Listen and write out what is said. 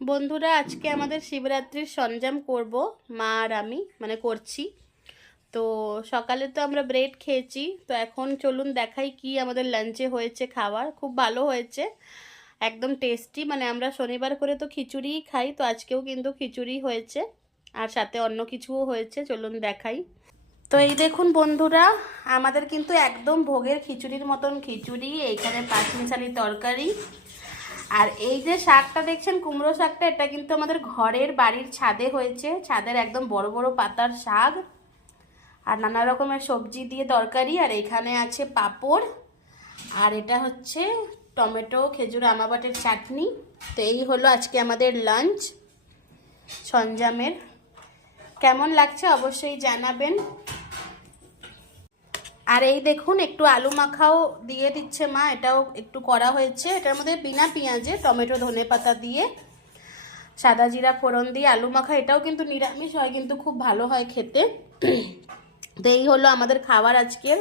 বন্ধুরা, আজকে আমাদের শিবরাত্রির সরঞ্জাম করব, মা আর আমি করছি। তো সকালে তো আমরা ব্রেড খেয়েছি, তো এখন চলুন দেখাই কি আমাদের লাঞ্চে হয়েছে। খাবার খুব ভালো হয়েছে, একদম টেস্টি। আমরা শনিবার করে তো খিচুড়িই খাই, তো আজকেও কিন্তু খিচুড়ি হয়েছে, আর সাথে অন্য কিছুও হয়েছে। চলুন দেখাই। তো এই দেখুন বন্ধুরা, আমাদের কিন্তু একদম ভোগের খিচুড়ির মতন খিচুড়ি, এইখানে পাঁচমিশালি তরকারি। আর এই যে শাকটা দেখছেন, কুমড়ো শাকটা, এটা কিন্তু আমাদের ঘরের বাড়ির ছাদে হয়েছে। ছাদের একদম বড় বড় পাতার শাক, আর নানা রকমের সবজি দিয়ে তরকারি। আর এখানে আছে পাঁপড়, আর এটা হচ্ছে টমেটো খেজুর আমাবাটের চাটনি। তো এই হলো আজকে আমাদের লাঞ্চ সরঞ্জামের। কেমন লাগছে অবশ্যই জানাবেন। আর এই দেখুন, একটু আলু মাখাও দিয়ে দিচ্ছে মা, এটাও একটু করা হয়েছে। এটার মধ্যে বিনা পেঁয়াজে টমেটো ধনেপাতা দিয়ে সাদা জিরা ফোড়ন দিয়ে আলু মাখা। এটাও কিন্তু নিরামিষ হয়, কিন্তু খুব ভালো হয় খেতে। তো এই হলো আমাদের খাবার আজকের।